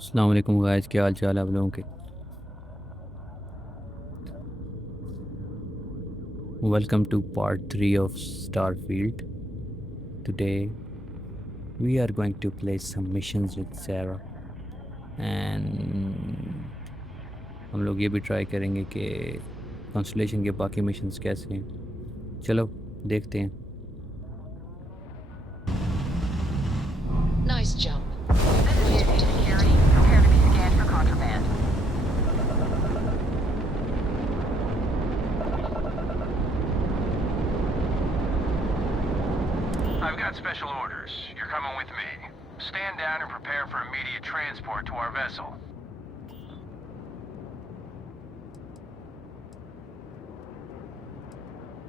अस्सलाम वालेकुम गाइस, क्या हाल चाल है आप लोगों के। Welcome to part 3 of Starfield. Today we are going to play some missions with Sarah and हम लोग ये भी ट्राई करेंगे कि कॉन्स्टलेशन के बाकी मिशंस कैसे हैं। चलो देखते हैं। Nice jump. This is Nice GB taking it. Security. Prepare to be scanned for contraband. I've got special orders. You're coming with me. Stand down and prepare for immediate transport to our vessel.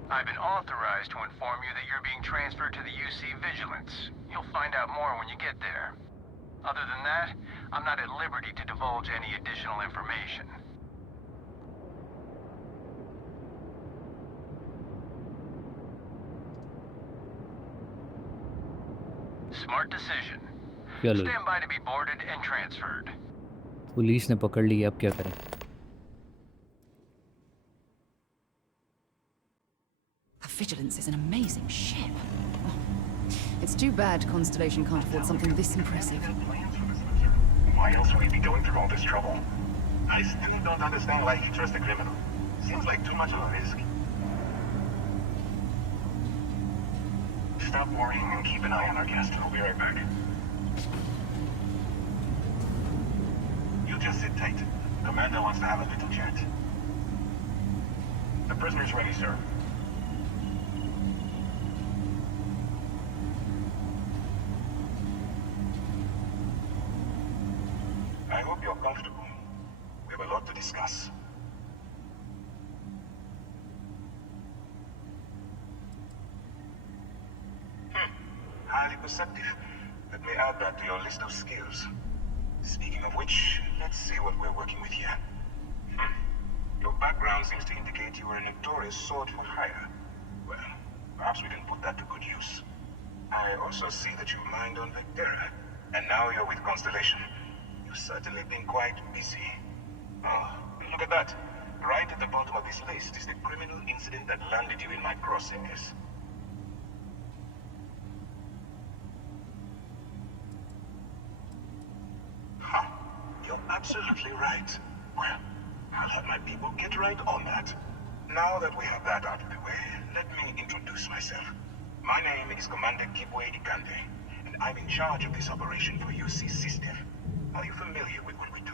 I've been authorized to inform you that you're being transferred to the UC Vigilance. You'll find out more when you get there. Other than that, I'm not at liberty to divulge any additional information. Smart decision. चलो Stand by to be boarded and transferred. Police ने पकड़ लिया, अब क्या करें। The Vigilance is an amazing ship. Oh, it's too bad Constellation can't afford something this impressive. Why else would we be going through all this trouble? I still don't understand why you trust a criminal. Seems like too much of a risk. Stop worrying and keep an eye on our guest. We'll be right back. You just sit tight. Commander wants to have a little chat. The prisoner's ready, sir. I hope you're comfortable. We have a lot to discuss. Highly perceptive. Let me add that to your list of skills. Speaking of which, let's see what we're working with here. Your background seems to indicate you were a notorious sword for hire. Well, perhaps we can put that to good use. I also see that you mined on Vectera, and now you're with Constellation. You've certainly been quite busy. Oh, look at that. Right at the bottom of this list is the criminal incident that landed you in my crosshairs. Huh. You're absolutely right. Well, I'll have my people get right on that. Now that we have that out of the way, let me introduce myself. My name is Commander Kibwe Ikande, and I'm in charge of this operation for UC System. Are you familiar with what we do?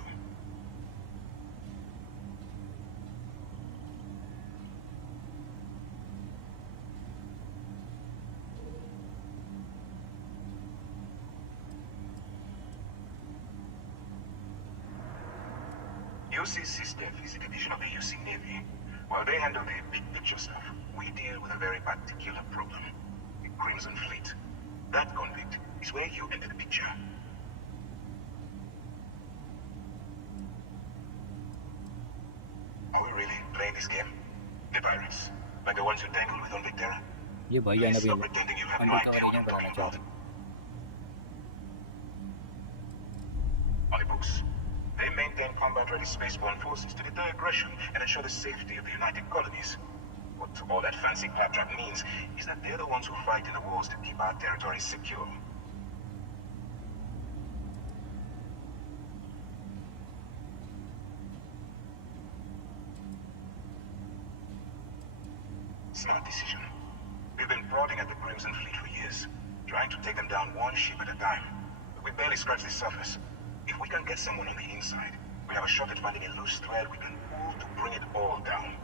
UC System is a division of the UC Navy. While they handle the big picture stuff, we deal with a very particular problem. The Crimson Fleet. That convict is where you enter the picture. Are we really playing this game? The pirates, like the ones you tangled with on Vectera? ये भाई Please अभी stop pretending you have no idea what I'm talking about. On the books, they maintain combat-ready spaceborne forces to deter aggression and ensure the safety of the United Colonies. What all that fancy claptrap means is that they're the ones who fight in the wars to keep our territories secure. Smart decision. We've been prodding at the Crimson Fleet for years, trying to take them down one ship at a time. But we barely scratched the surface. If we can get someone on the inside, we have a shot at finding a loose thread we can pull to bring it all down.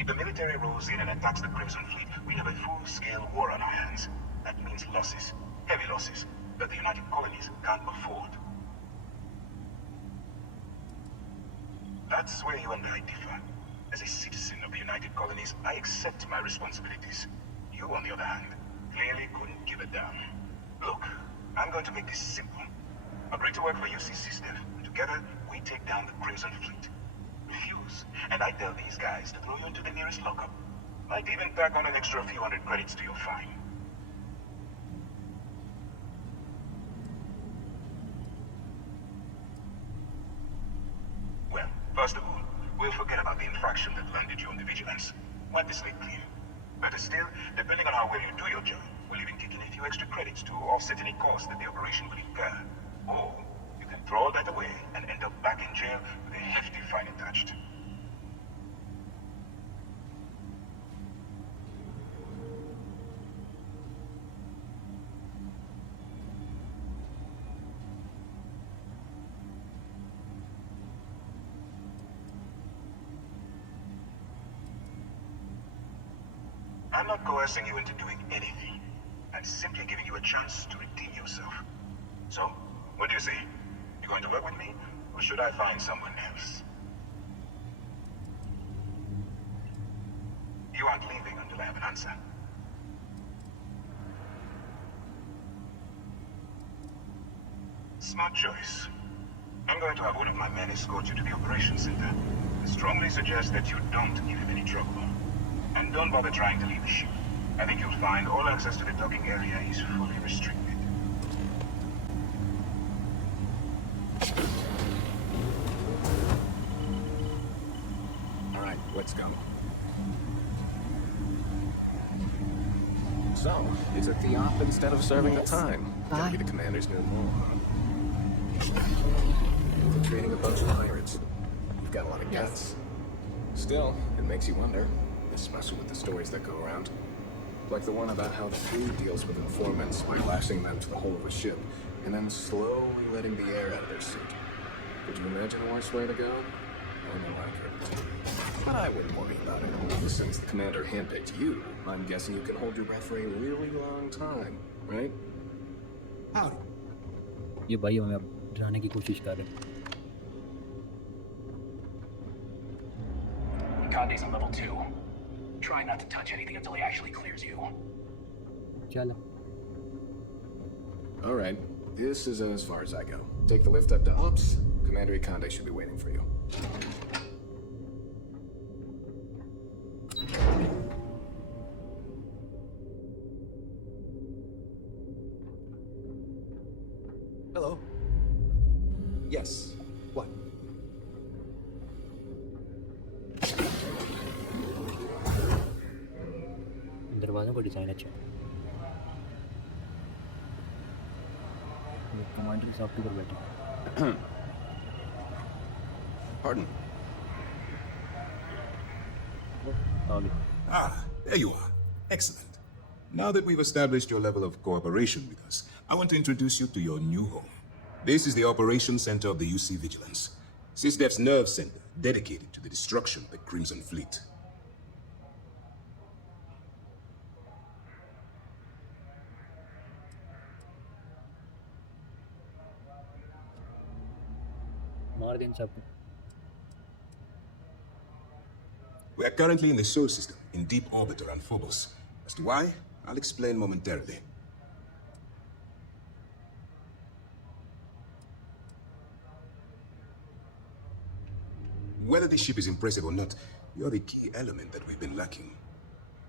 If the military rolls in and attacks the Crimson Fleet, we have a full-scale war on our hands. That means losses, heavy losses, that the United Colonies can't afford. That's where you and I differ. As a citizen of the United Colonies, I accept my responsibilities. You, on the other hand, clearly couldn't give a damn. Look, I'm going to make this simple. Agree to work for UC System. Together, we take down the Crimson Fleet. Refuse, and I tell these guys to throw you into the nearest lockup. Might even tack on an extra few hundred credits to your fine. vigilance. Wipe the slate clean. Better still, depending on how well you do your job, we'll even kick in a few extra credits to offset any costs that the operation will incur. Or you can throw all that away and end up back in jail with a hefty fine attached. I'm not coercing you into doing anything. I'm simply giving you a chance to redeem yourself. So, what do you say? You going to work with me, or should I find someone else? You aren't leaving until I have an answer. Smart choice. I'm going to have one of my men escort you to the operations center. I strongly suggest that you don't give him any trouble. And don't bother trying to leave the ship. I think you'll find all access to the docking area is fully restricted. All right, let's go. So, is it the op instead of serving the time? Gonna be the commander's new move. Infiltrating a bunch of pirates. You've got a lot of guts. Still, it makes you wonder, especially with the stories that go around. Like the one about how the crew deals with informants by lashing them to the hull of a ship, and then slowly letting the air out of their suit. Could you imagine a worse way to go? I know I could. But I wouldn't worry about it. Since the commander handpicked you, I'm guessing you can hold your breath for a really long time, right? Howdy. ये भाई हमें अब डराने की कोशिश कर रहे हैं। Conde's on level 2. Try not to touch anything until he actually clears you. चलो। All right, this is as far as I go. Take the lift up to Ops. Commander Conde should be waiting for you. Hello. Yes. What? दरवाज़ों का design अच्छा है। Commander साहब की पर बैठे। Pardon? Ah, there you are. Excellent. Now that we've established your level of cooperation with us, I want to introduce you to your new home. This is the Operations Center of the UC Vigilance, SysDef's nerve center dedicated to the destruction of the Crimson Fleet. मार दें सबको। We are currently in the Sol system, in deep orbit around Phobos. As to why, I'll explain momentarily. Whether this ship is impressive or not, you're the key element that we've been lacking.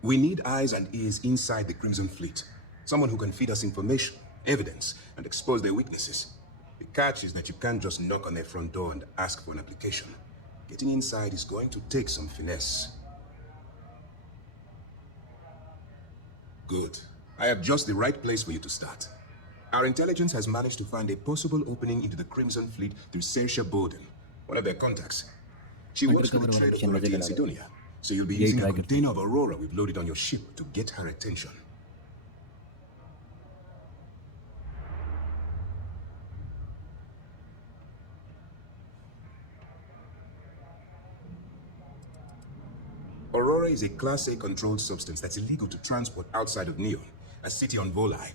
We need eyes and ears inside the Crimson Fleet. Someone who can feed us information, evidence, and expose their weaknesses. The catch is that you can't just knock on their front door and ask for an application. Getting inside is going to take some finesse. Good. I have just the right place for you to start. Our intelligence has managed to find a possible opening into the Crimson Fleet through Sersha Bowden, one of their contacts. She works for the Trade Authority in Sidonia, so you'll be using a container of Aurora we've loaded on your ship to get her attention. Aurora is a Class A controlled substance that's illegal to transport outside of Neon, a city on Volai.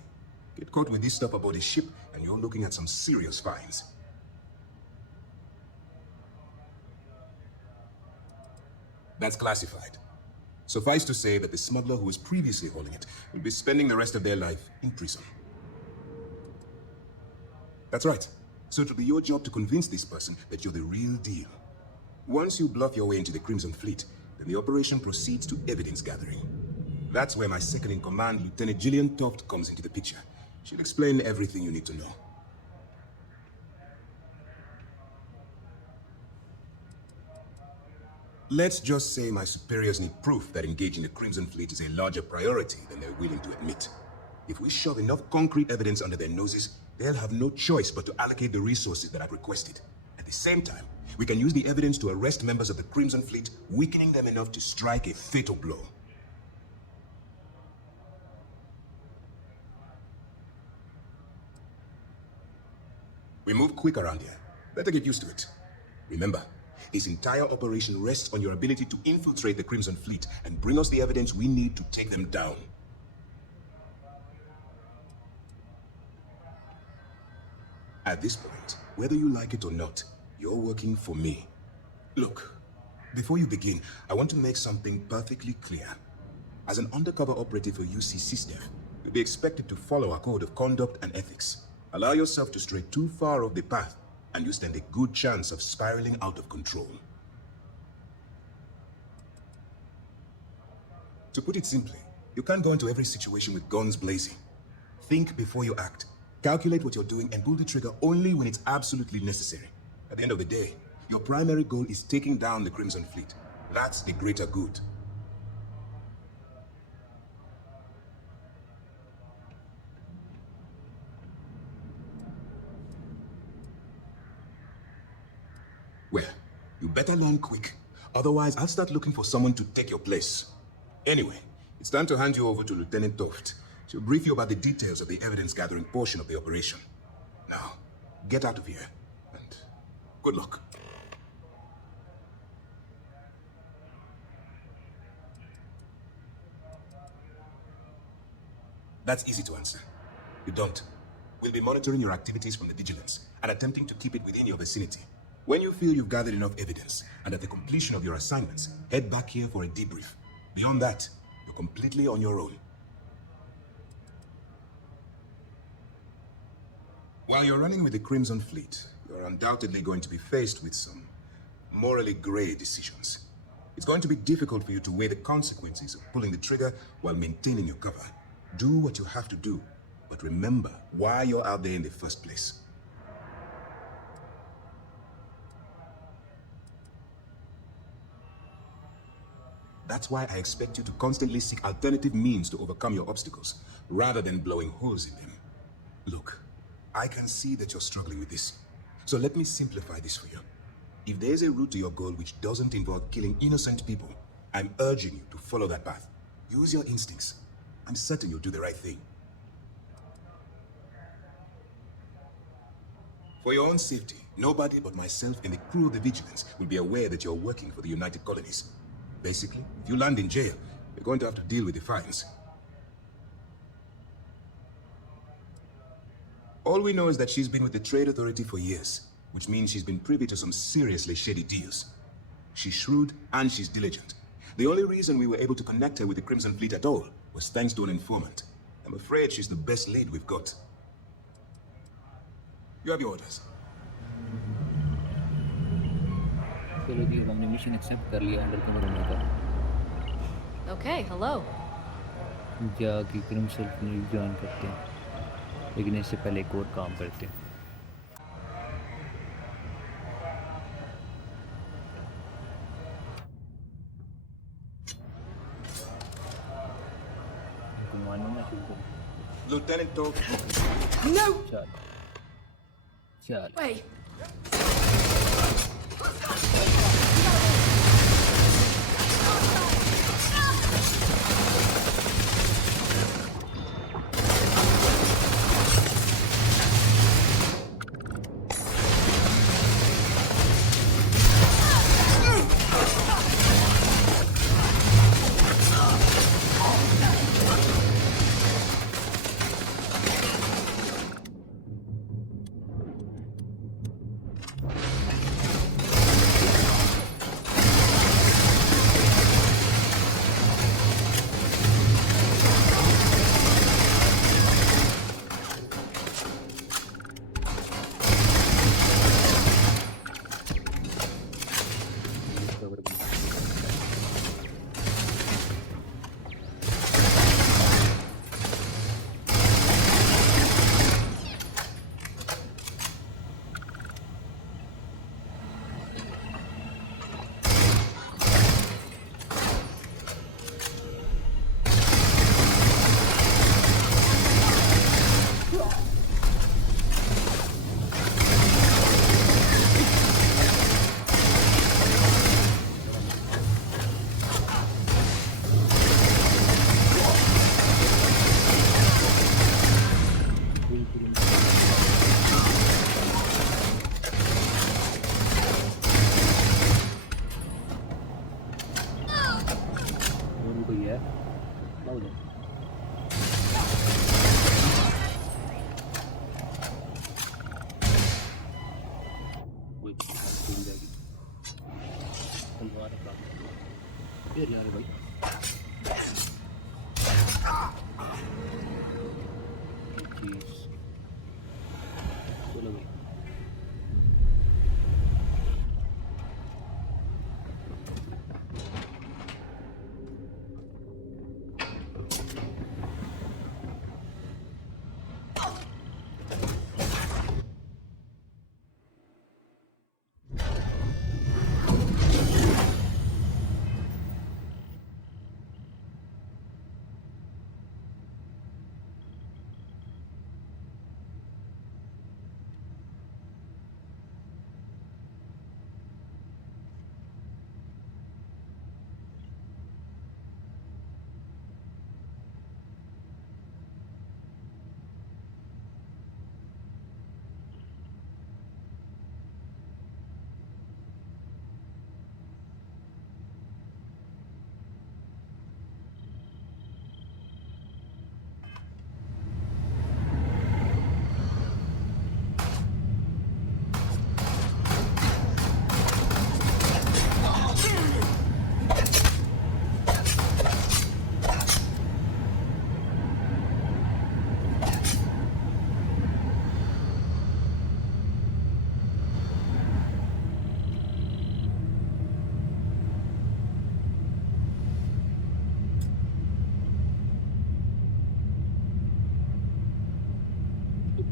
Get caught with this stuff aboard a ship, and you're looking at some serious fines. That's classified. Suffice to say that the smuggler who was previously holding it will be spending the rest of their life in prison. That's right. So it'll be your job to convince this person that you're the real deal. Once you bluff your way into the Crimson Fleet, then the operation proceeds to evidence gathering. That's where my second-in-command, Lieutenant Gillian Toft, comes into the picture. She'll explain everything you need to know. Let's just say my superiors need proof that engaging the Crimson Fleet is a larger priority than they're willing to admit. If we shove enough concrete evidence under their noses, they'll have no choice but to allocate the resources that I've requested. At the same time, we can use the evidence to arrest members of the Crimson Fleet, weakening them enough to strike a fatal blow. We move quick around here. Better get used to it. Remember, this entire operation rests on your ability to infiltrate the Crimson Fleet and bring us the evidence we need to take them down. At this point, whether you like it or not, you're working for me. Look, before you begin, I want to make something perfectly clear. As an undercover operative for UC SysDev, you'll be expected to follow our code of conduct and ethics. Allow yourself to stray too far off the path, and you stand a good chance of spiraling out of control. To put it simply, you can't go into every situation with guns blazing. Think before you act. Calculate what you're doing and pull the trigger only when it's absolutely necessary. At the end of the day, your primary goal is taking down the Crimson Fleet. That's the greater good. Well, you better learn quick. Otherwise, I'll start looking for someone to take your place. Anyway, it's time to hand you over to Lieutenant Toft. She'll brief you about the details of the evidence-gathering portion of the operation. Now, get out of here, and good luck. That's easy to answer. You don't. We'll be monitoring your activities from the Vigilance and attempting to keep it within your vicinity. When you feel you've gathered enough evidence, and at the completion of your assignments, head back here for a debrief. Beyond that, you're completely on your own. While you're running with the Crimson Fleet, you're undoubtedly going to be faced with some morally gray decisions. It's going to be difficult for you to weigh the consequences of pulling the trigger while maintaining your cover. Do what you have to do, but remember why you're out there in the first place. That's why I expect you to constantly seek alternative means to overcome your obstacles, rather than blowing holes in them. Look, I can see that you're struggling with this. So let me simplify this for you. If there's a route to your goal which doesn't involve killing innocent people, I'm urging you to follow that path. Use your instincts. I'm certain you'll do the right thing. For your own safety, nobody but myself and the crew of the Vigilance will be aware that you're working for the United Colonies. Basically, if you land in jail, you're going to have to deal with the fines. All we know is that she's been with the Trade Authority for years, which means she's been privy to some seriously shady deals. She's shrewd and she's diligent. The only reason we were able to connect her with the Crimson Fleet at all was thanks to an informant. I'm afraid she's the best lead we've got. You have your orders. चलो जी हमने mission accept कर लिया under cover होने का Okay, hello. जाके criminal field join करते हैं लेकिन इससे पहले एक और काम करते हैं Lieutenant Toft. No! चल Wait. बोलो कोई मिल जाएगी तलवार है फिर यार भाई चीज चलो भाई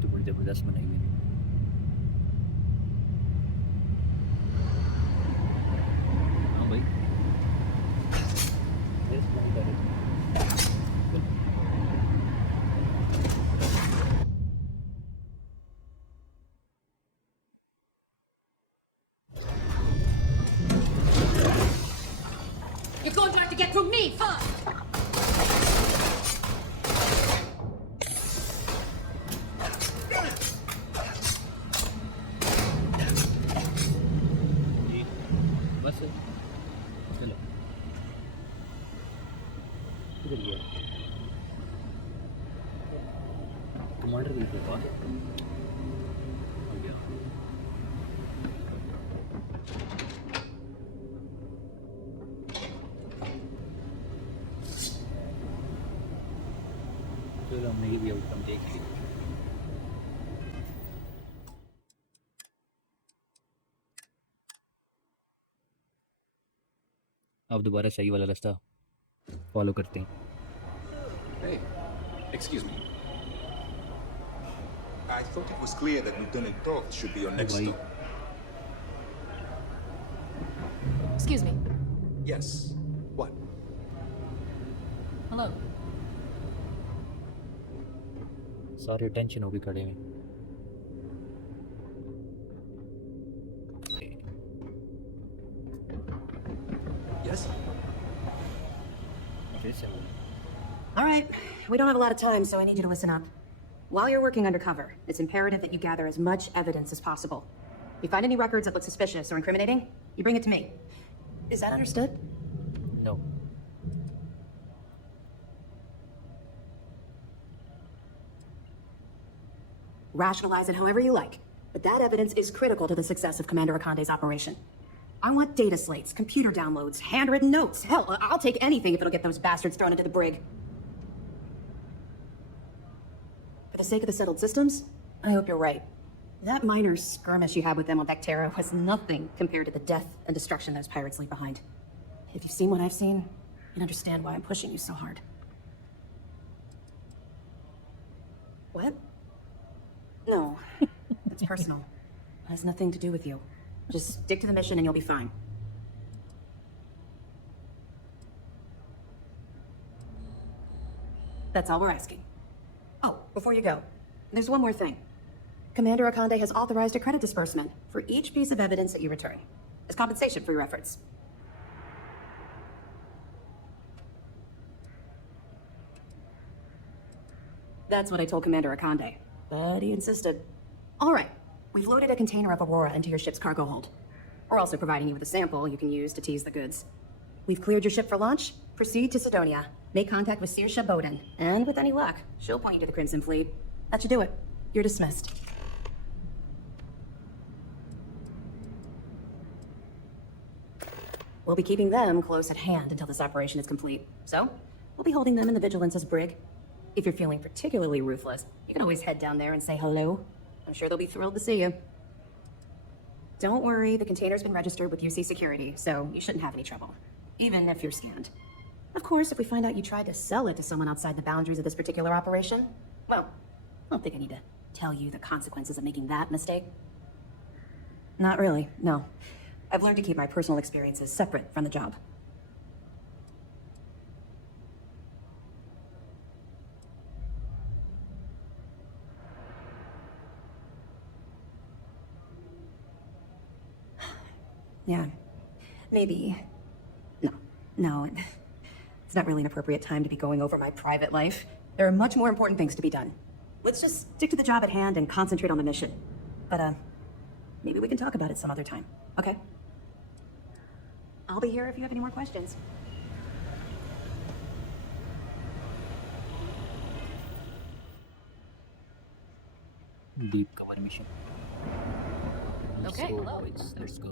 तो बड़ी जबरदस्त बनाई हुई है हाँ भाई यस नहीं कर रही You're going to have to get through me first! जी बस चलो किधर गया कमांडर भी के पास आ गया चलो हमने ये भी आउटकम देख लिया अब दोबारा सही वाला रास्ता फॉलो करते हैं Hey, excuse me. I thought it was clear that Lieutenant Toth should be your next भाई stop. Excuse me. Yes. What? Hello. सारे टेंशन हो भी खड़े हैं Yes? फिर से बोलो All right, we don't have a lot of time, so I need you to listen up. While you're working undercover, it's imperative that you gather as much evidence as possible. If you find any records that look suspicious or incriminating, you bring it to me. Is that understood? No Rationalize it however you like, but that evidence is critical to the success of Commander Akande's operation. I want data slates, computer downloads, handwritten notes. Hell, I'll take anything if it'll get those bastards thrown into the brig. For the sake of the settled systems, I hope you're right. That minor skirmish you had with them on Vectera was nothing compared to the death and destruction those pirates leave behind. If you've seen what I've seen, you'd understand why I'm pushing you so hard. What? No, it's personal. It has nothing to do with you. Just stick to the mission and you'll be fine. That's all we're asking. Oh, before you go, there's one more thing. Commander Akande has authorized a credit disbursement for each piece of evidence that you return, as compensation for your efforts. That's what I told Commander Akande, but he insisted. All right, we've loaded a container of Aurora into your ship's cargo hold. We're also providing you with a sample you can use to tease the goods. We've cleared your ship for launch. Proceed to Sidonia. Make contact with Saoirse Bowden, and with any luck, she'll point you to the Crimson Fleet. That should do it. You're dismissed. We'll be keeping them close at hand until this operation is complete. So, we'll be holding them in the Vigilance's brig. If you're feeling particularly ruthless, you can always head down there and say hello. I'm sure they'll be thrilled to see you. Don't worry, the container's been registered with UC Security, so you shouldn't have any trouble, even if you're scanned. Of course, if we find out you tried to sell it to someone outside the boundaries of this particular operation, well, I don't think I need to tell you the consequences of making that mistake. Not really, no. I've learned to keep my personal experiences separate from the job. Yeah, maybe. No, it's not really an appropriate time to be going over my private life. There are much more important things to be done. Let's just stick to the job at hand and concentrate on the mission. But, maybe we can talk about it some other time, okay? I'll be here if you have any more questions. Deep cover mission. Okay, So, hello. boys, let's go.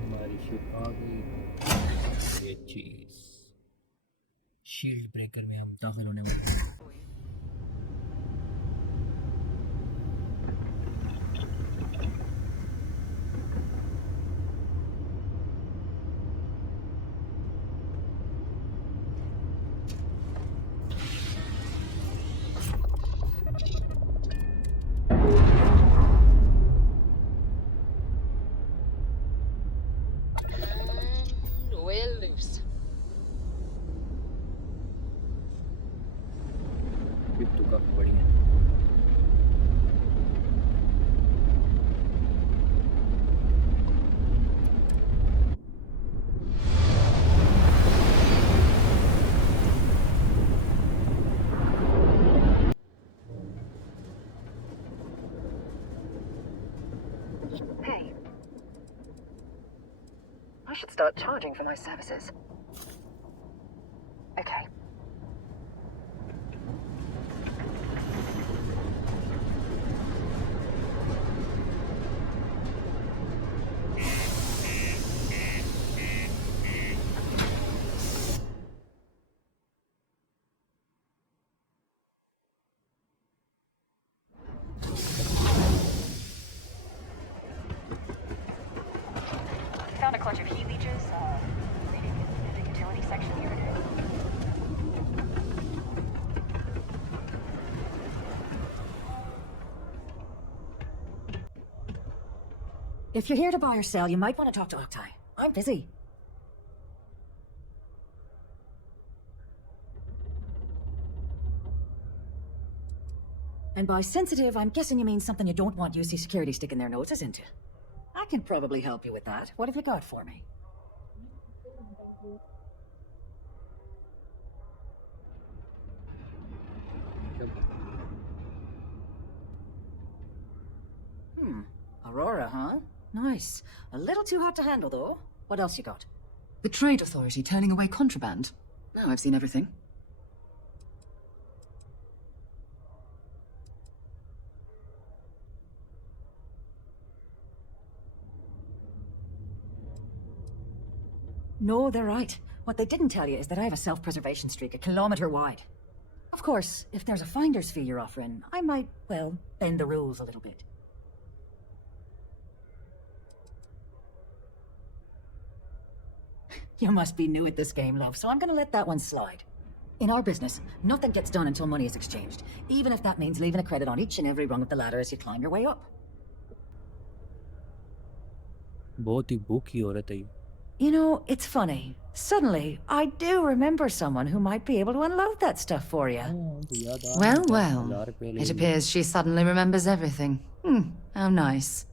हमारी ship आ गई। ये चीज shield breaker में हम दाखिल होने वाले हैं। We're loose. शिप तो काफी बड़ी है। Hey. I should start charging for my services. Okay. Found a clutch of heat leeches, reading in the utility section here today. If you're here to buy or sell, you might want to talk to Octai. I'm busy. And by sensitive, I'm guessing you mean something you don't want UC Security sticking their noses into. I can probably help you with that. What have you got for me? Aurora, huh? Nice. A little too hot to handle, though. What else you got? The Trade Authority turning away contraband. No, I've seen everything. No, they're right. What they didn't tell you is that I have a self-preservation streak a kilometer wide. Of course, if there's a finder's fee you're offering, I might, well, bend the rules a little bit. You must be new at this game, love, so I'm gonna let that one slide. In our business, nothing gets done until money is exchanged, even if that means leaving a credit on each and every rung of the ladder as you climb your way up. बहुत ही भूखी औरत है ये। You know, it's funny. Suddenly, I do remember someone who might be able to unload that stuff for you. Well, well. It appears she suddenly remembers everything. How nice.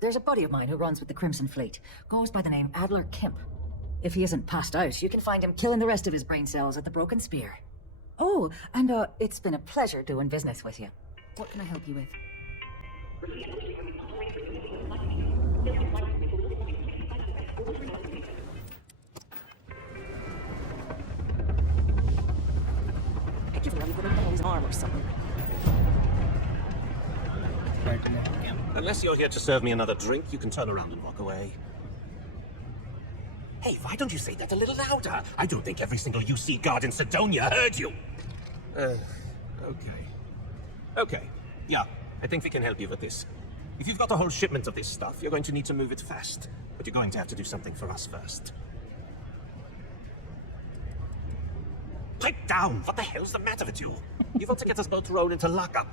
There's a buddy of mine who runs with the Crimson Fleet. Goes by the name Adler Kemp. If he isn't passed out, you can find him killing the rest of his brain cells at the Broken Spear. Oh, and it's been a pleasure doing business with you. What can I help you with? Give him his arm or something. Unless you're here to serve me another drink, you can turn around and walk away. Hey, why don't you say that a little louder? I don't think every single UC guard in Sidonia heard you. Okay. Okay, yeah, I think we can help you with this. If you've got a whole shipment of this stuff, you're going to need to move it fast. But you're going to have to do something for us first. Pipe down! What the hell's the matter with you? You want to get us both thrown into lockup?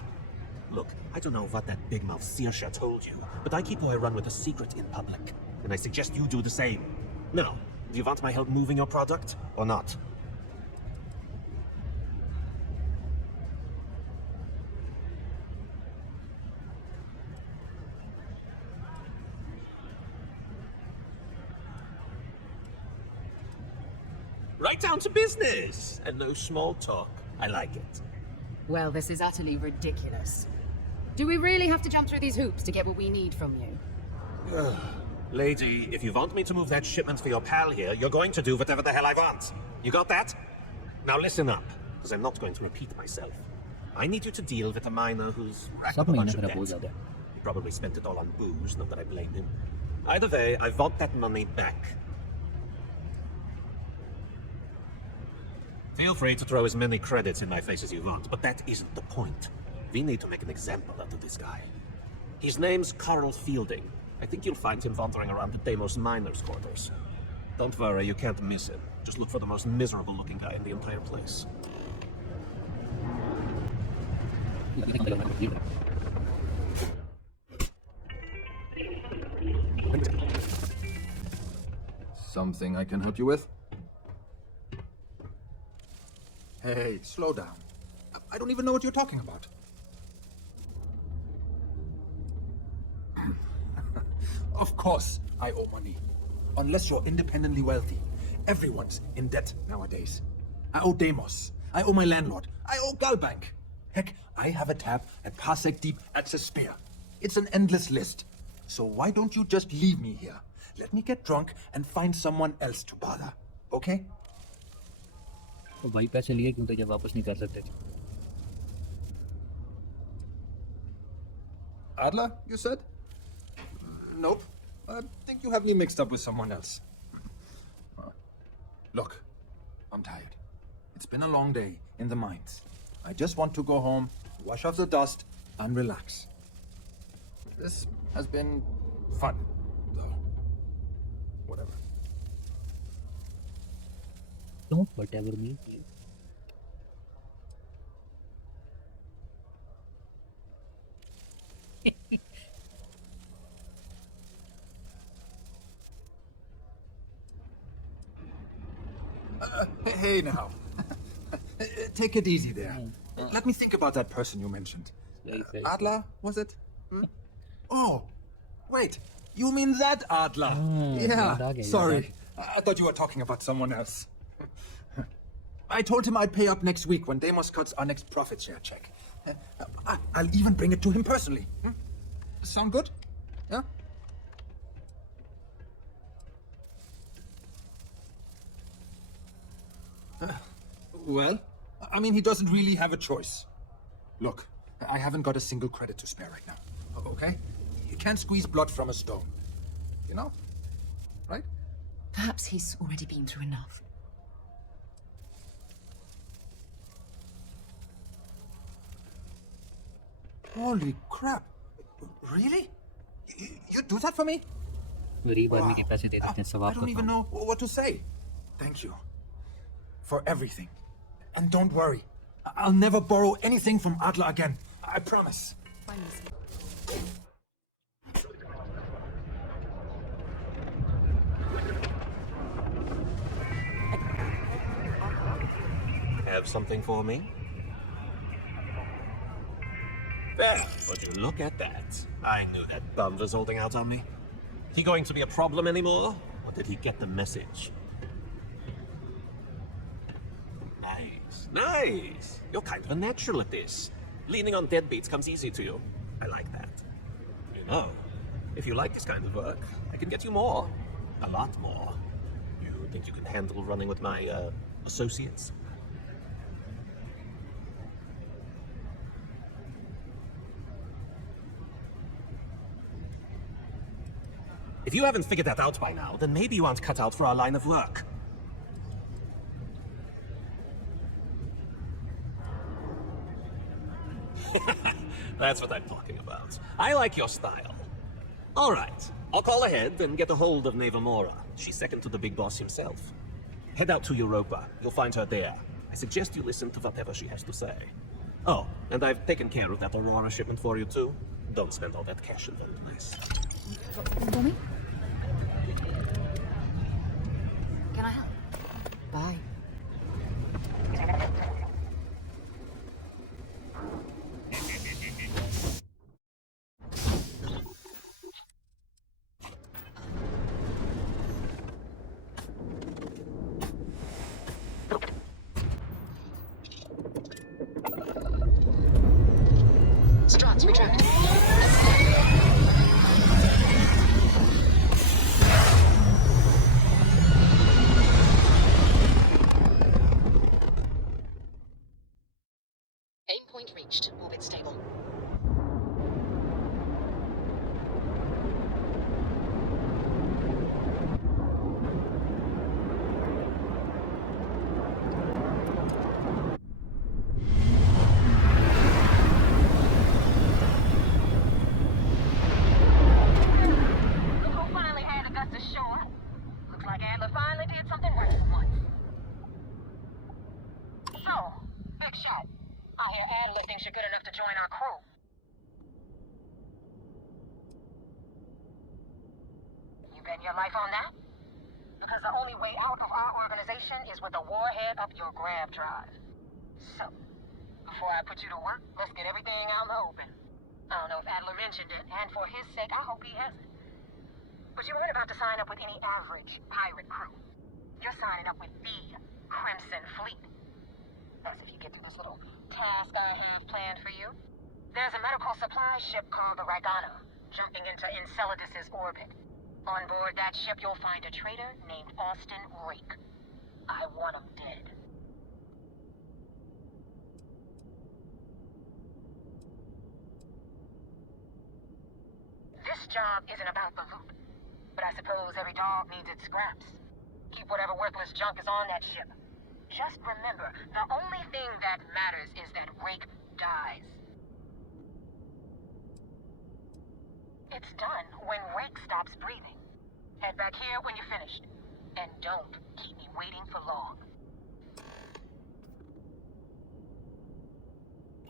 Look, I don't know what that big mouth Saoirse told you, but I keep who I run with a secret in public. And I suggest you do the same. No, do you want my help moving your product, or not? Right down to business, and no small talk. I like it. Well, this is utterly ridiculous. Do we really have to jump through these hoops to get what we need from you? Lady, if you want me to move that shipment for your pal here, you're going to do whatever the hell I want. You got that? Now listen up, because I'm not going to repeat myself. I need you to deal with a miner who's racked up a bunch of debt. He probably spent it all on booze, not that I blame him. Either way, I want that money back. Feel free to throw as many credits in my face as you want, but that isn't the point. We need to make an example out of this guy. His name's Carl Fielding. I think you'll find him wandering around the Deimos miners' quarters. Don't worry, you can't miss him. Just look for the most miserable-looking guy in the entire place. Something I can help you with? Hey, slow down. I don't even know what you're talking about. Of course I owe money. Unless you're independently wealthy. Everyone's in debt nowadays. I owe Deimos. I owe my landlord. I owe Galbank. Heck, I have a tab at Parsec Deep at Suspire. It's an endless list. So why don't you just leave me here? Let me get drunk and find someone else to bother. Okay? तो भाई पैसे लिए क्यों थे जब वापस नहीं कर सकते थे? Adler, you said? Nope. I think you have me mixed up with someone else. Look, I'm tired. It's been a long day in the mines. I just want to go home, wash off the dust, and relax. This has been fun, though. Whatever. Don't whatever me. Hey now. Take it easy there. Let me think about that person you mentioned. Adler, was it? Hmm? Oh, wait. You mean that Adler? Yeah, sorry. I thought you were talking about someone else. I told him I'd pay up next week when Deimos cuts our next profit share check. I'll even bring it to him personally. Sound good? Yeah? Well, I mean, he doesn't really have a choice. Look, I haven't got a single credit to spare right now, okay? You can't squeeze blood from a stone. You know? Right? Perhaps he's already been through enough. Holy crap. Really? You do that for me? Wow. I don't even know what to say. Thank you. For everything. And don't worry. I'll never borrow anything from Adler again. I promise. Have something for me? There, would you look at that? I knew that bum was holding out on me. Is he going to be a problem anymore? Or did he get the message? Nice. Nice! You're kind of a natural at this. Leaning on deadbeats comes easy to you. I like that. You know, if you like this kind of work, I can get you more. A lot more. You think you can handle running with my, associates? If you haven't figured that out by now, then maybe you aren't cut out for our line of work. That's what I'm talking about. I like your style. All right, I'll call ahead and get a hold of Mora. She's second to the big boss himself. Head out to Europa. You'll find her there. I suggest you listen to whatever she has to say. Oh, and I've taken care of that Aurora shipment for you too. Don't spend all that cash in very nice. Mommy? Can I help? Bye. Struts retract. Aim point reached. Orbit stable. You're good enough to join our crew. You betting your life on that? Because the only way out of our organization is with a warhead up your grab drive. So, before I put you to work, let's get everything out in the open. I don't know if Adler mentioned it, and for his sake, I hope he hasn't. But you weren't about to sign up with any average pirate crew. You're signing up with the Crimson Fleet. That's if you get through this little task I have planned for you. There's a medical supply ship called the Ragana, jumping into Enceladus's orbit. On board that ship, you'll find a traitor named Austin Rake. I want him dead. This job isn't about the loot, but I suppose every dog needs its scraps. Keep whatever worthless junk is on that ship. Just remember, the only thing that matters is that Rake dies. It's done when Rake stops breathing. Head back here when you're finished. And don't keep me waiting for long.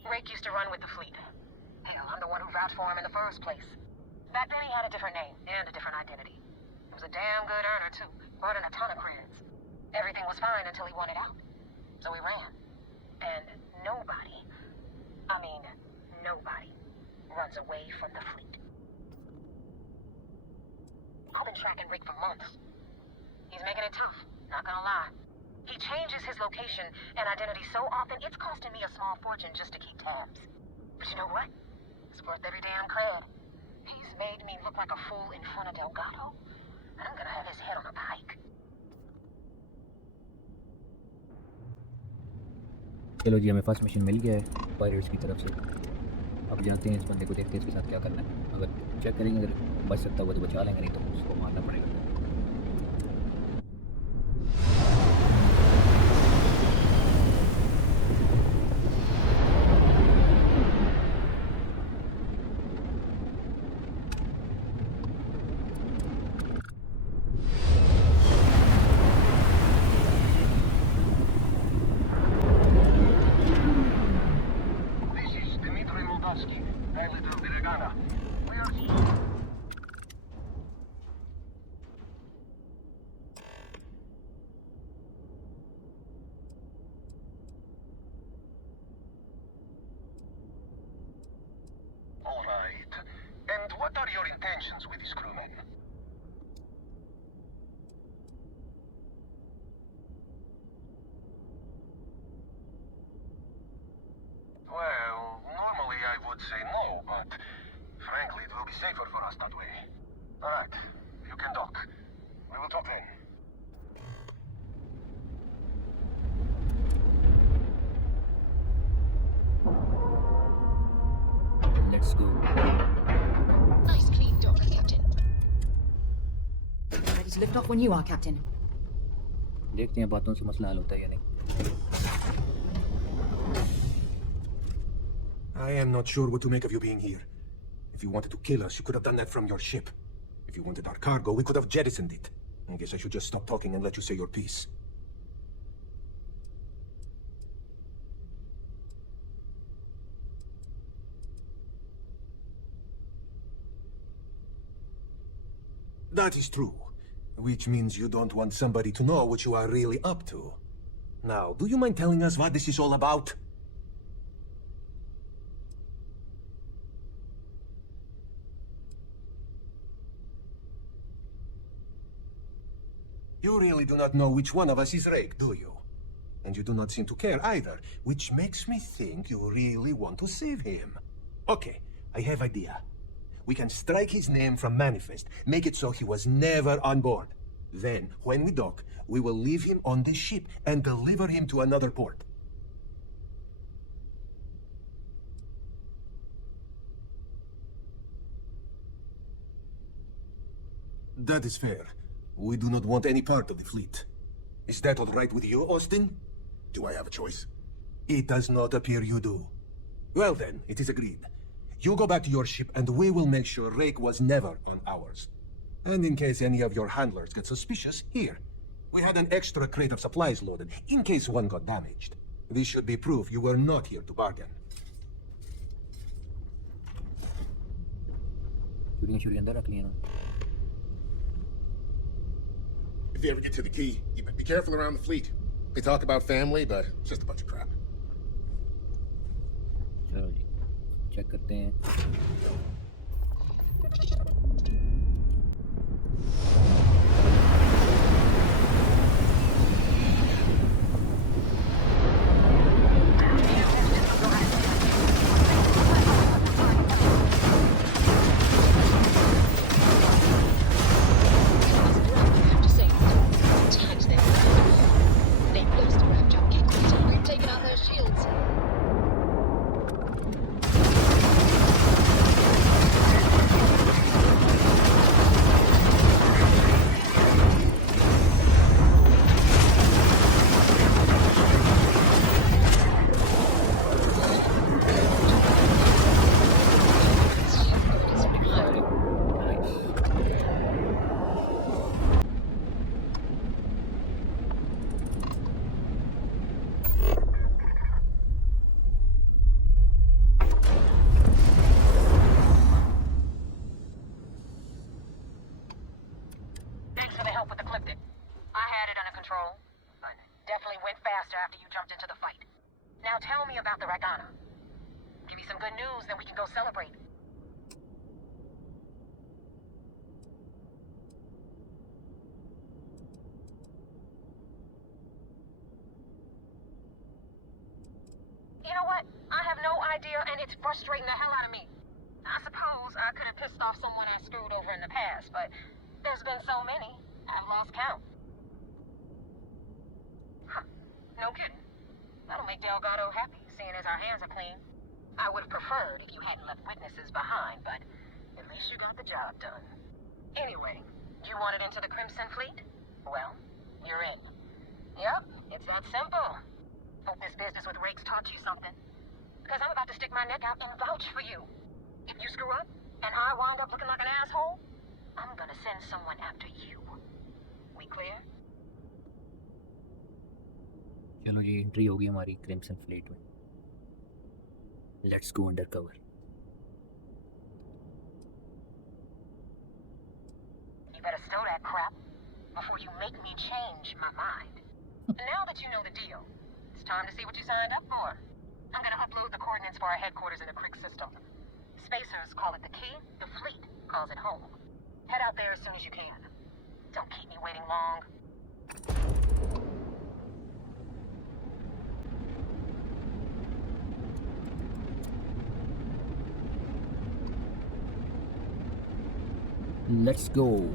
Rake used to run with the fleet. Hell, I'm the one who vouched for him in the first place. Back then he had a different name and a different identity. He was a damn good earner too, brought in a ton of creds. Everything was fine until he wanted out. So he ran. And nobody, I mean nobody, runs away from the fleet. I've been tracking Rick for months. He's making it tough, not gonna lie. He changes his location and identity so often, it's costing me a small fortune just to keep tabs. But you know what? It's worth every damn cred. He's made me look like a fool in front of Delgado. And I'm gonna have his head on a pike. चलो जी, हमें first mission मिल गया है pirates की तरफ से। अब जानते हैं इस बंदे को, देखते हैं इसके साथ क्या करना है। अगर चेक करेंगे, अगर बच सकता हुआ तो बचा लेंगे, नहीं तो उसको मारना पड़ेगा। What are your intentions with these crewmen? would say no, but frankly, it will be safer for us that way. Alright, you can dock. We will talk then. Let's go. Nice clean dock, Captain. Ready to lift off when you are, Captain. देखते हैं बातों से मसला हल होता है या नहीं. I am not sure what to make of you being here. If you wanted to kill us, you could have done that from your ship. If you wanted our cargo, we could have jettisoned it. I guess I should just stop talking and let you say your piece. That is true. Which means you don't want somebody to know what you are really up to. Now, do you mind telling us what this is all about? You really do not know which one of us is Rake, do you? And you do not seem to care either, which makes me think you really want to save him. Okay, I have idea. We can strike his name from Manifest, make it so he was never on board. Then, when we dock, we will leave him on this ship and deliver him to another port. That is fair. We do not want any part of the fleet. Is that all right with you, Austin? Do I have a choice? It does not appear you do. Well then, it is agreed. You go back to your ship and we will make sure Rake was never on ours. And in case any of your handlers get suspicious, here. We had an extra crate of supplies loaded, in case one got damaged. This should be proof you were not here to bargain. If you ever get to the key, you be careful around the fleet. They talk about family, but it's just a bunch of crap. चलो जी, check करते हैं. You know what? I have no idea, and it's frustrating the hell out of me. I suppose I could have pissed off someone I screwed over in the past, but there's been so many, I've lost count. Huh. No kidding. That'll make Delgado happy, seeing as our hands are clean. I would have preferred if you hadn't left witnesses behind, but at least you got the job done. Anyway, you wanted into the Crimson Fleet? Well, you're in. Yep, it's that simple. Hope this business with Rake's taught you something. Because I'm about to stick my neck out and vouch for you. If you screw up, and I wind up looking like an asshole, I'm gonna send someone after you. We clear? चलो जी, entry होगी हमारी crimson fleet में. Let's go under cover. You better stow that crap before you make me change my mind. Now that you know the deal, it's time to see what you signed up for. I'm gonna upload the coordinates for our headquarters in the Crick system. Spacers call it the key, the fleet calls it home. Head out there as soon as you can. Don't keep me waiting long. Let's go.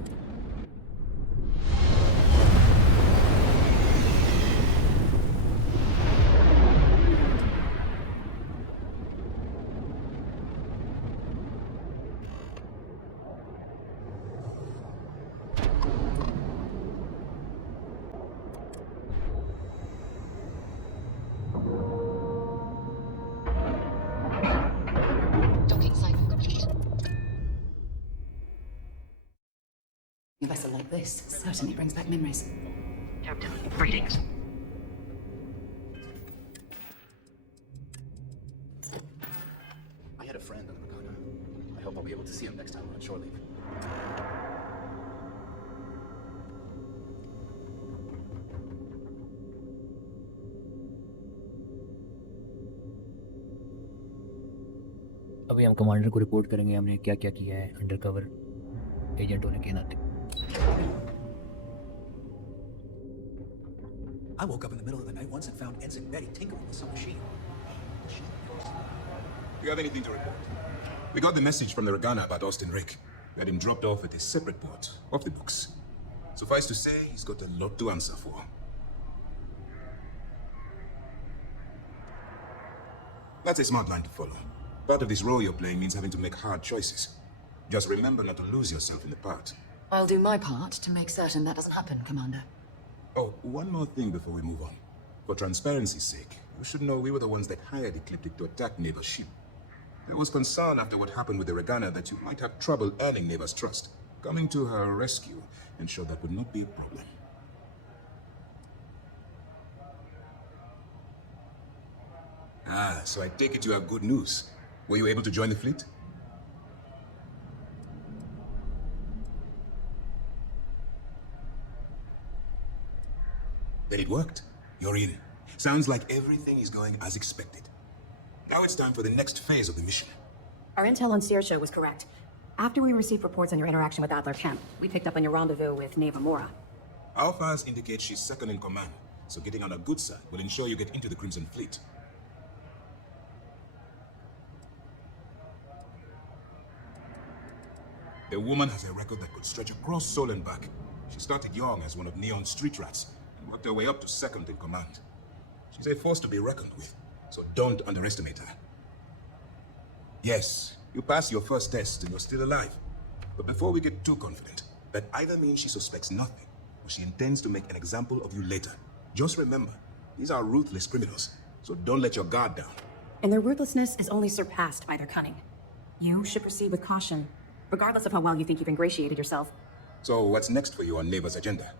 Docking cycle complete. A vessel like this certainly brings back memories. Captain, greetings. I had a friend on the Makana. I hope I'll be able to see him next time we're on shore leave. अभी हम commander को report करेंगे हमने क्या क्या किया है undercover agent होने के नाते. I woke up in the middle of the night once and found Ensign Betty tinkering with some machine. Do you have anything to report? We got the message from the Regana about Austin Rick. We had him dropped off at a separate port, off the books. Suffice to say, he's got a lot to answer for. That's a smart line to follow. Part of this role you're playing means having to make hard choices. Just remember not to lose yourself in the part. I'll do my part to make certain that doesn't happen, Commander. Oh, one more thing before we move on. For transparency's sake, you should know we were the ones that hired Ecliptic to attack Neva's ship. There was concern after what happened with the Regana that you might have trouble earning Neva's trust. Coming to her rescue ensured that would not be a problem. Ah, so I take it you have good news. Were you able to join the fleet? Then it worked. You're in. Sounds like everything is going as expected. Now it's time for the next phase of the mission. Our intel on Saoirse was correct. After we received reports on your interaction with Adler Camp, we picked up on your rendezvous with Neva Mora. Alphas indicate she's second in command, so getting on her good side will ensure you get into the Crimson Fleet. The woman has a record that could stretch across Sol and back. She started young as one of Neon's street rats and worked her way up to second in command. She's a force to be reckoned with, so don't underestimate her. Yes, you passed your first test and you're still alive. But before we get too confident, that either means she suspects nothing, or she intends to make an example of you later. Just remember, these are ruthless criminals, so don't let your guard down. And their ruthlessness is only surpassed by their cunning. You should proceed with caution, regardless of how well you think you've ingratiated yourself. So what's next for you on Neva's agenda?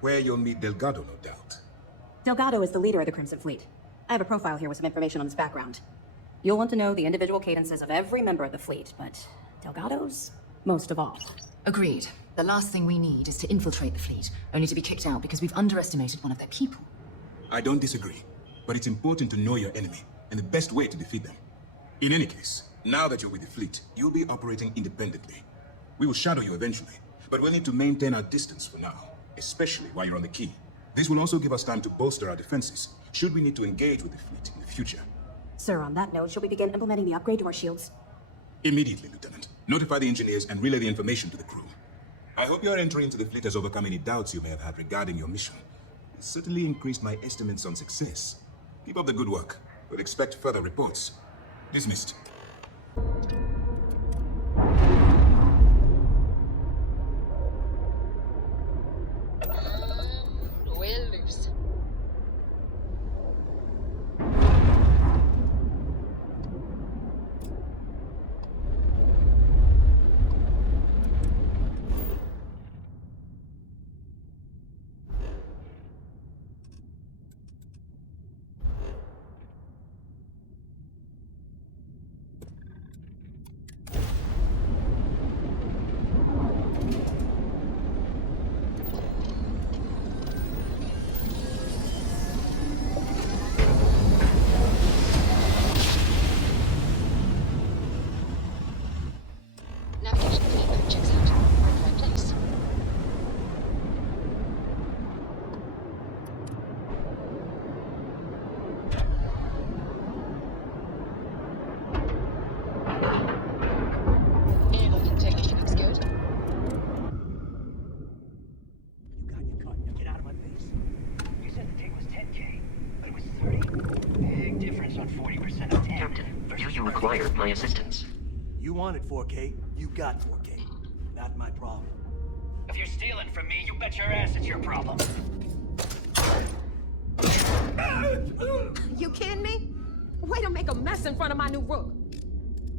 Where you'll meet Delgado, no doubt. Delgado is the leader of the Crimson Fleet. I have a profile here with some information on his background. You'll want to know the individual cadences of every member of the fleet, but Delgado's most of all. Agreed. The last thing we need is to infiltrate the fleet, only to be kicked out because we've underestimated one of their people. I don't disagree, but it's important to know your enemy and the best way to defeat them. In any case, now that you're with the fleet, you'll be operating independently. We will shadow you eventually, but we'll need to maintain our distance for now, especially while you're on the key. This will also give us time to bolster our defenses, should we need to engage with the fleet in the future. Sir, on that note, shall we begin implementing the upgrade to our shields? Immediately, Lieutenant. Notify the engineers and relay the information to the crew. I hope your entry into the fleet has overcome any doubts you may have had regarding your mission. It certainly increased my estimates on success. Keep up the good work. We'll expect further reports. Dismissed. We're loose. on 40% of 10. Captain, do you require my assistance? You wanted 4K, you got 4K. Not my problem. If you're stealing from me, you bet your ass it's your problem. You kidding me? Way to make a mess in front of my new rook.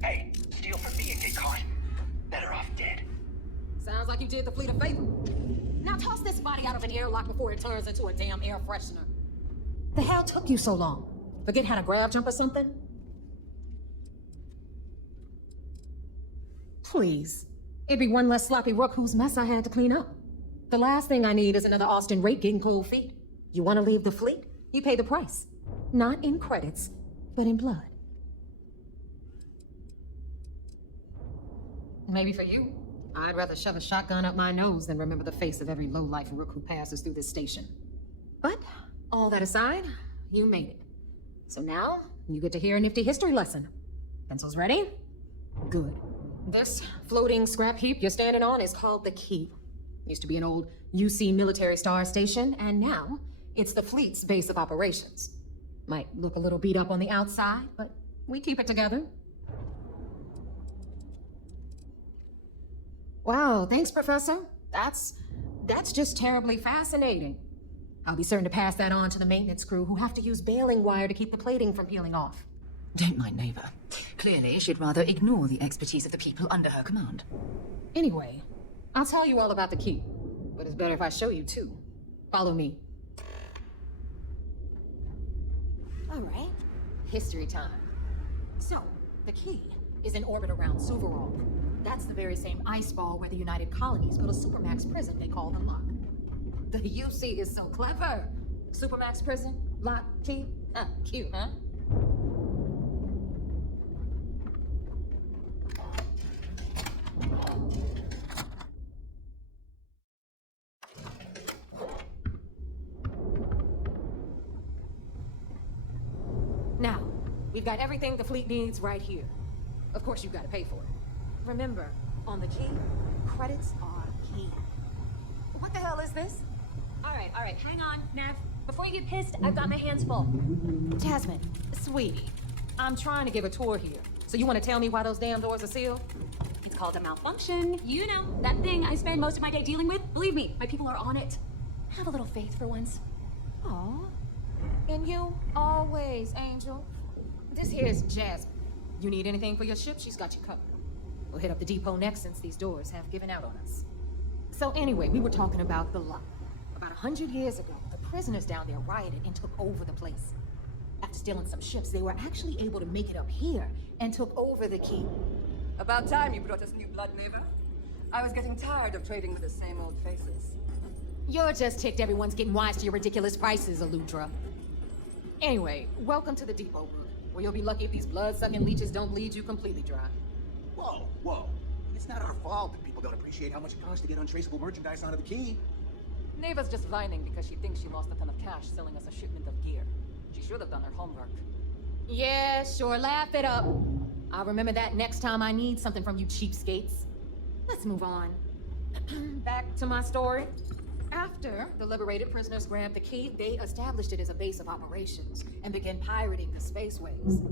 Hey, steal from me and get caught. Better off dead. Sounds like you did the fleet a favor. Now toss this body out of an airlock before it turns into a damn air freshener. The hell took you so long? Forget how to grab jump or something? Please. It'd be one less sloppy rook whose mess I had to clean up. The last thing I need is another Austin rake getting cold feet. You want to leave the fleet? You pay the price. Not in credits, but in blood. Maybe for you, I'd rather shove a shotgun up my nose than remember the face of every lowlife rook who passes through this station. But, all that aside, you made it. So now, you get to hear a nifty history lesson. Pencils ready? Good. This floating scrap heap you're standing on is called the Key. Used to be an old UC military star station, and now it's the fleet's base of operations. Might look a little beat up on the outside, but we keep it together. Wow, thanks, Professor. That's just terribly fascinating. I'll be certain to pass that on to the maintenance crew who have to use baling wire to keep the plating from peeling off. Don't mind Neighbor. Clearly, she'd rather ignore the expertise of the people under her command. Anyway, I'll tell you all about the Key, but it's better if I show you too. Follow me. All right, history time. So, the Key is in orbit around Suvorov. That's the very same ice ball where the United Colonies built a supermax prison they call the Lock. The UC is so clever. Supermax prison, Lock, Key, cute, huh? Now, we've got everything the fleet needs right here. Of course, you've got to pay for it. Remember, on the Key, credits are key. What the hell is this? All right, hang on, Nev. Before you get pissed, I've got my hands full. Jasmine, sweetie, I'm trying to give a tour here. So you want to tell me why those damn doors are sealed? It's called a malfunction. You know, that thing I spend most of my day dealing with. Believe me, my people are on it. Have a little faith for once. Aw. And you, always, Angel. This here's Jasmine. You need anything for your ship, she's got you covered. We'll hit up the depot next since these doors have given out on us. So anyway, we were talking about the Lock. About 100 years ago, the prisoners down there rioted and took over the place. After stealing some ships, they were actually able to make it up here and took over the Key. About time you brought us new blood, Neva. I was getting tired of trading with the same old faces. You're just ticked everyone's getting wise to your ridiculous prices, Aludra. Anyway, welcome to the depot room, where you'll be lucky if these blood-sucking leeches don't bleed you completely dry. Whoa. It's not our fault that people don't appreciate how much it costs to get untraceable merchandise onto the Key. Neva's just whining because she thinks she lost a ton of cash selling us a shipment of gear. She should have done her homework. Yeah, sure, laugh it up. I'll remember that next time I need something from you cheapskates. Let's move on. Back to my story. After the liberated prisoners grabbed the Key, they established it as a base of operations and began pirating the spaceways.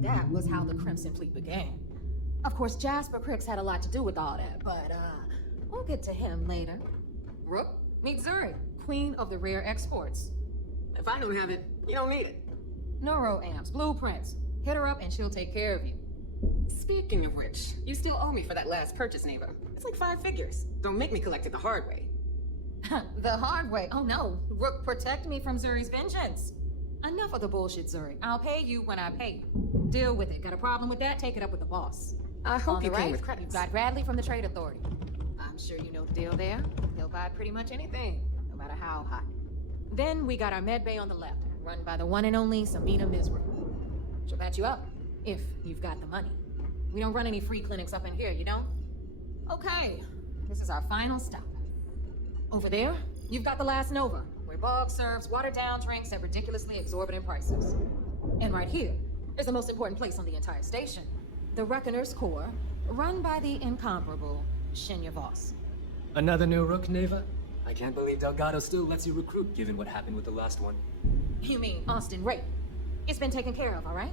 That was how the Crimson Fleet began. Of course, Jasper Cricks had a lot to do with all that, but we'll get to him later. Rook, meet Zuri, queen of the rare exports. If I don't have it, you don't need it. Neuroamps, blueprints. Hit her up and she'll take care of you. Speaking of which, you still owe me for that last purchase, Neva. It's like 5 figures. Don't make me collect it the hard way. The hard way? Oh no. Rook, protect me from Zuri's vengeance. Enough of the bullshit, Zuri. I'll pay you when I pay you. Deal with it. Got a problem with that? Take it up with the boss. I hope you came right, with credits. You've got Bradley from the Trade Authority. I'm sure you know the deal there. He'll buy pretty much anything, no matter how hot. Then we got our med bay on the left, run by the one and only Sabina Misra. She'll bat you up, if you've got the money. We don't run any free clinics up in here, you don't? Okay, this is our final stop. Over there, you've got the Last Nova, where Bog serves watered-down drinks at ridiculously exorbitant prices. And right here is the most important place on the entire station, the Reckoner's Core, run by the incomparable Shinya Voss. Another new Rook, Neva? I can't believe Delgado still lets you recruit, given what happened with the last one. You mean Austin Ray? It's been taken care of, all right?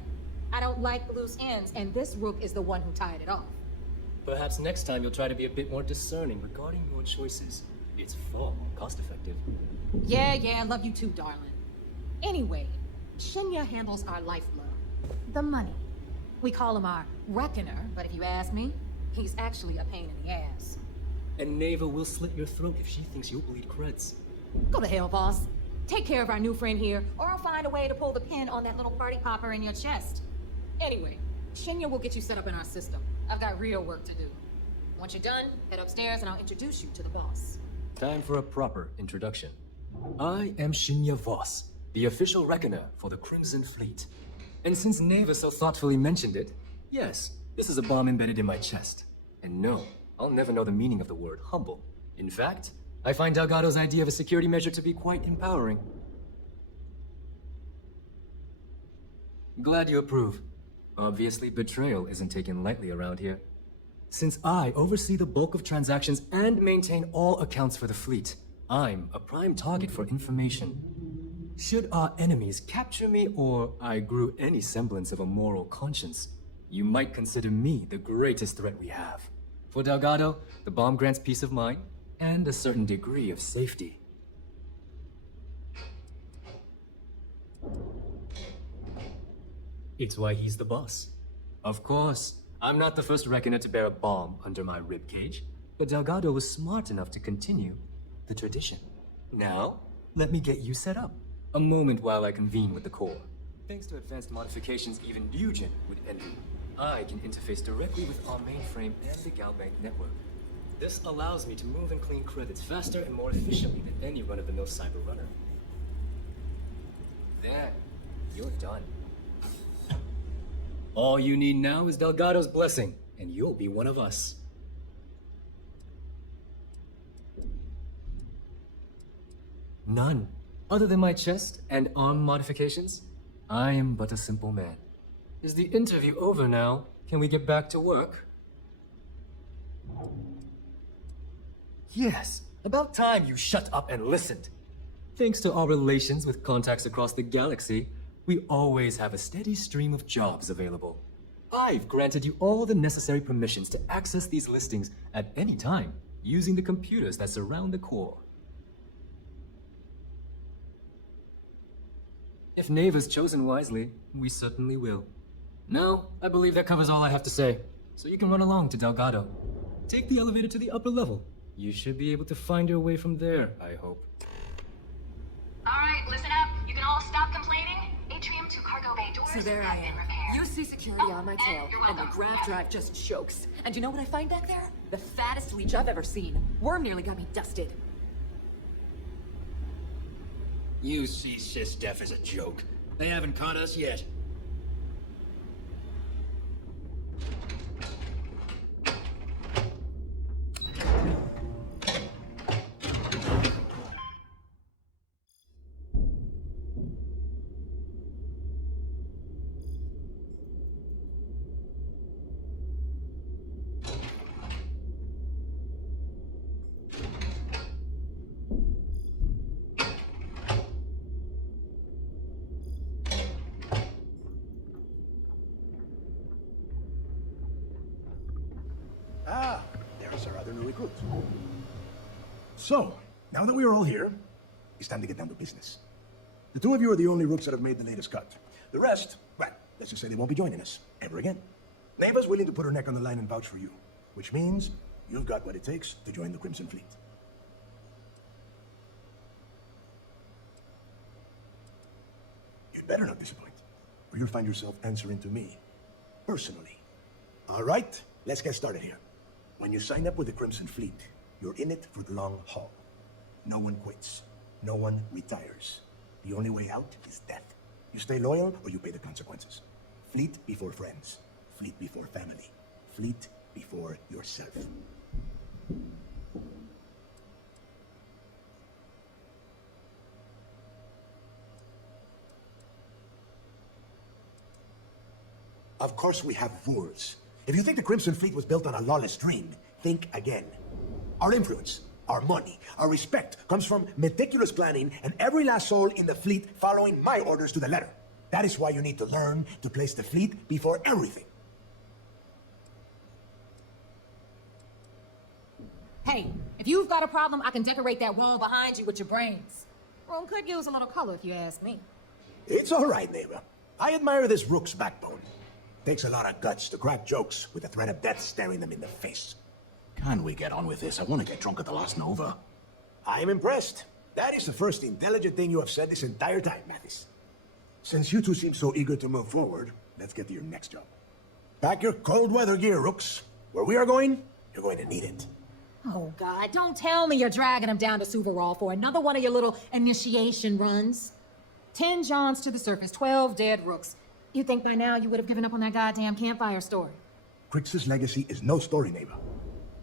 I don't like loose ends, and this rook is the one who tied it off. Perhaps next time you'll try to be a bit more discerning regarding your choices. It's far more cost-effective. Yeah, I love you too, darling. Anyway, Shinya handles our lifeblood. The money. We call him our reckoner, but if you ask me, he's actually a pain in the ass. And Neva will slit your throat if she thinks you'll bleed creds. Go to hell, boss. Take care of our new friend here, or I'll find a way to pull the pin on that little party popper in your chest. Anyway, Shinya will get you set up in our system. I've got real work to do. Once you're done, head upstairs and I'll introduce you to the boss. Time for a proper introduction. I am Shinya Voss, the official reckoner for the Crimson Fleet. And since Neva so thoughtfully mentioned it, yes, this is a bomb embedded in my chest. And no, I'll never know the meaning of the word humble. In fact, I find Delgado's idea of a security measure to be quite empowering. Glad you approve. Obviously, betrayal isn't taken lightly around here. Since I oversee the bulk of transactions and maintain all accounts for the fleet, I'm a prime target for information. Should our enemies capture me, or I grew any semblance of a moral conscience, you might consider me the greatest threat we have. For Delgado, the bomb grants peace of mind and a certain degree of safety. It's why he's the boss. Of course, I'm not the first reckoner to bear a bomb under my ribcage, but Delgado was smart enough to continue the tradition. Now, let me get you set up. A moment while I convene with the core. Thanks to advanced modifications even Bugin would envy, I can interface directly with our mainframe and the Galbank network. This allows me to move and clean credits faster and more efficiently than any run-of-the-mill cyber runner. There, you're done. All you need now is Delgado's blessing, and you'll be one of us. None. Other than my chest and arm modifications, I am but a simple man. Is the interview over now? Can we get back to work? Yes, about time you shut up and listened. Thanks to our relations with contacts across the galaxy, we always have a steady stream of jobs available. I've granted you all the necessary permissions to access these listings at any time, using the computers that surround the core. If Neva's chosen wisely, we certainly will. Now, I believe that covers all I have to say, so you can run along to Delgado. Take the elevator to the upper level. You should be able to find your way from there, I hope. Alright, listen up. You can all stop complaining. Atrium to cargo bay doors. So there I am. You see security on my tail, and my grav drive just chokes. And you know what I find back there? The fattest leech I've ever seen. Worm nearly got me dusted. You see SysDef as a joke. They haven't caught us yet. Ah, there's our other new recruit. So, now that we are all here, it's time to get down to business. The two of you are the only rooks that have made the latest cut. The rest, well, let's just say they won't be joining us, ever again. Neva's willing to put her neck on the line and vouch for you, which means you've got what it takes to join the Crimson Fleet. You'd better not disappoint, or you'll find yourself answering to me, personally. All right, let's get started here. When you sign up with the Crimson Fleet, you're in it for the long haul. No one quits. No one retires. The only way out is death. You stay loyal or you pay the consequences. Fleet before friends. Fleet before family. Fleet before yourself. Of course we have rules. If you think the Crimson Fleet was built on a lawless dream, think again. Our influence, our money, our respect comes from meticulous planning and every last soul in the fleet following my orders to the letter. That is why you need to learn to place the fleet before everything. Hey, if you've got a problem, I can decorate that wall behind you with your brains. Room could use a little color if you ask me. It's all right, neighbor. I admire this rook's backbone. Takes a lot of guts to crack jokes with the threat of death staring them in the face. Can we get on with this? I want to get drunk at the last Nova. I am impressed. That is the first intelligent thing you have said this entire time, Mathis. Since you two seem so eager to move forward, let's get to your next job. Pack your cold weather gear, rooks. Where we are going, you're going to need it. Oh, God, don't tell me you're dragging him down to Suvarol for another one of your little initiation runs. 10 Johns to the surface, 12 dead rooks. You think by now you would have given up on that goddamn campfire story? Crix's legacy is no story, neighbor.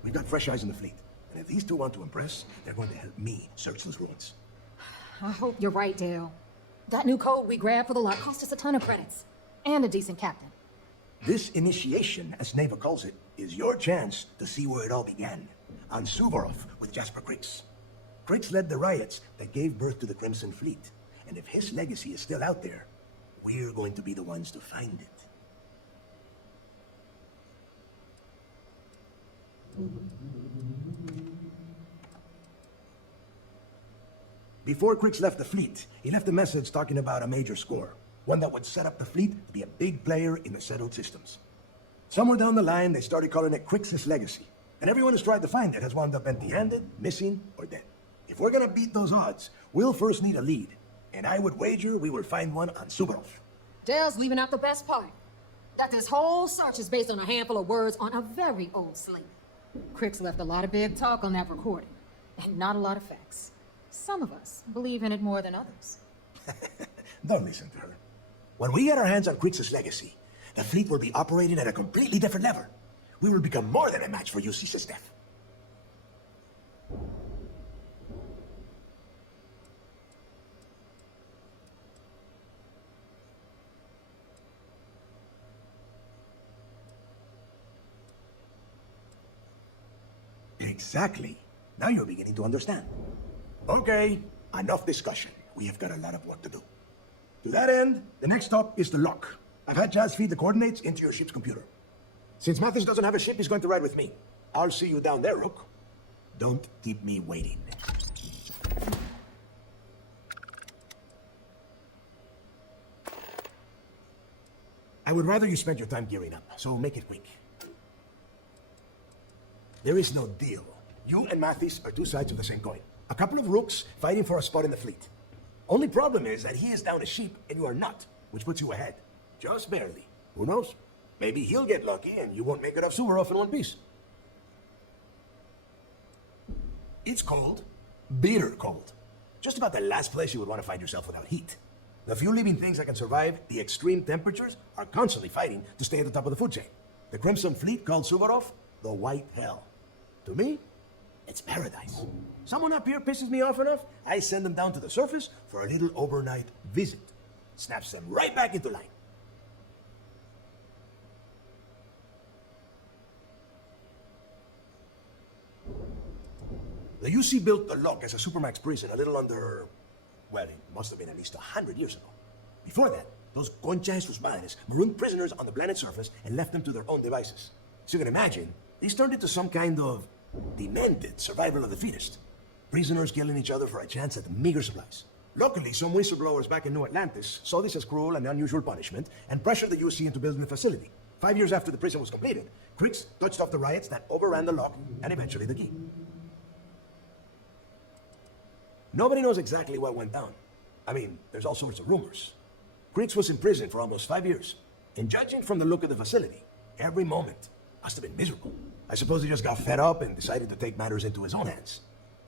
We've got fresh eyes in the fleet. And if these two want to impress, they're going to help me search those ruins. I hope you're right, Dale. That new code we grabbed for the lot cost us a ton of credits. And a decent captain. This initiation, as Neva calls it, is your chance to see where it all began. On Suvorov with Jasper Crix. Crix led the riots that gave birth to the Crimson Fleet. And if his legacy is still out there, we're going to be the ones to find it. Before Crix left the fleet, he left a message talking about a major score. One that would set up the fleet to be a big player in the settled systems. Somewhere down the line, they started calling it Crix's legacy. And everyone who's tried to find it has wound up empty-handed, missing, or dead. If we're gonna beat those odds, we'll first need a lead. And I would wager we will find one on Suvorov. Dale's leaving out the best part. That this whole search is based on a handful of words on a very old slate. Crix left a lot of big talk on that recording, and not a lot of facts. Some of us believe in it more than others. Don't listen to her. When we get our hands on Crix's legacy, the fleet will be operating at a completely different level. We will become more than a match for UC SysDef. Exactly. Now you're beginning to understand. Okay, enough discussion. We have got a lot of work to do. To that end, the next stop is the lock. I've had Jazz feed the coordinates into your ship's computer. Since Mathis doesn't have a ship, he's going to ride with me. I'll see you down there, Rook. Don't keep me waiting. I would rather you spend your time gearing up, so make it quick. There is no deal. You and Mathis are two sides of the same coin. A couple of rooks fighting for a spot in the fleet. Only problem is that he is down a sheep and you are not, which puts you ahead. Just barely. Who knows? Maybe he'll get lucky and you won't make it off Suvorov in one piece. It's cold. Bitter cold. Just about the last place you would want to find yourself without heat. The few living things that can survive the extreme temperatures are constantly fighting to stay at the top of the food chain. The Crimson Fleet called Suvorov the White Hell. To me, it's paradise. Someone up here pisses me off enough, I send them down to the surface for a little overnight visit. Snaps them right back into line. The UC built the lock as a Supermax prison a little under, well, it must have been at least 100 years ago. Before that, those concha sus madres marooned prisoners on the planet's surface and left them to their own devices. So you can imagine, these turned into some kind of demanded survival of the fittest. Prisoners killing each other for a chance at meager supplies. Luckily, some whistleblowers back in New Atlantis saw this as cruel and unusual punishment and pressured the UC into building the facility. 5 years after the prison was completed, Crix touched off the riots that overran the lock and eventually the key. Nobody knows exactly what went down. I mean, there's all sorts of rumors. Crix was in prison for almost 5 years. And judging from the look of the facility, every moment must have been miserable. I suppose he just got fed up and decided to take matters into his own hands.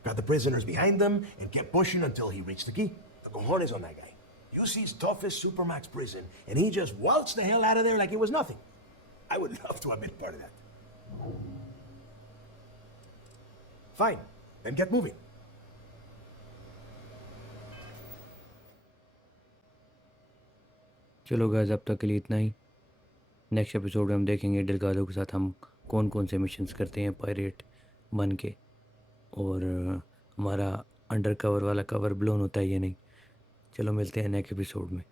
Got the prisoners behind him and kept pushing until he reached the key. The cojones on that guy. UC's toughest Supermax prison, and he just waltzed the hell out of there like it was nothing. I would love to have been part of that. Fine, then get moving. चलो guys, अब तक के लिए इतना ही। Next episode में हम देखेंगे Delgado के साथ हम कौन कौन से मिशंस करते हैं पायरेट बन के, और हमारा अंडर कवर वाला कवर ब्लोन होता है या नहीं। चलो मिलते हैं नेक्स्ट एपिसोड में।